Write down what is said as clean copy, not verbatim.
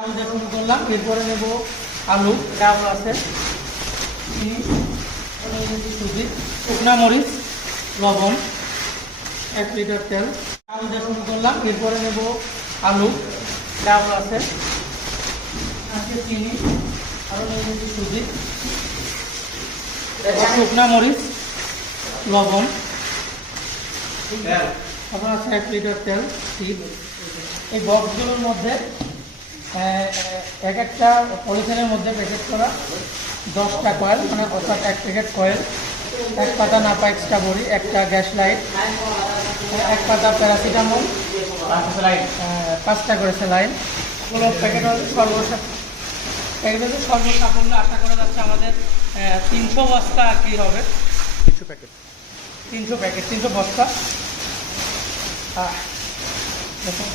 আলু দিয়ে শুরু করলাম, এরপরে নেব আলু, ডাল আছে, সুজি, শুকনা মরিচ, লবণ, 1 লিটার তেল। আলু দিয়ে শুরু করলাম, এরপরে নেব আলু, ডাল আছে, চিনি, আরও নেব সুজি, শুকনা মরিচ, লবণ, তারপর আছে 1 লিটার তেল। এই বক্সগুলোর মধ্যে এক একটা পলিথিনের মধ্যে প্যাকেট করা 10টা কয়েল, মানে অর্থাৎ 1 প্যাকেট কয়েল, 1 পাতা নাপা এক্সট্রা বড়ি, একটা গ্যাস লাইট, 1 পাতা প্যারাসিটামল, 5টা করে স্যালাইন। এগুলো প্যাকেট সর্বসাফল্য আশা করা যাচ্ছে আমাদের 300 বস্তা আর কি হবে, 300 প্যাকেট 300 বস্তা। দেখুন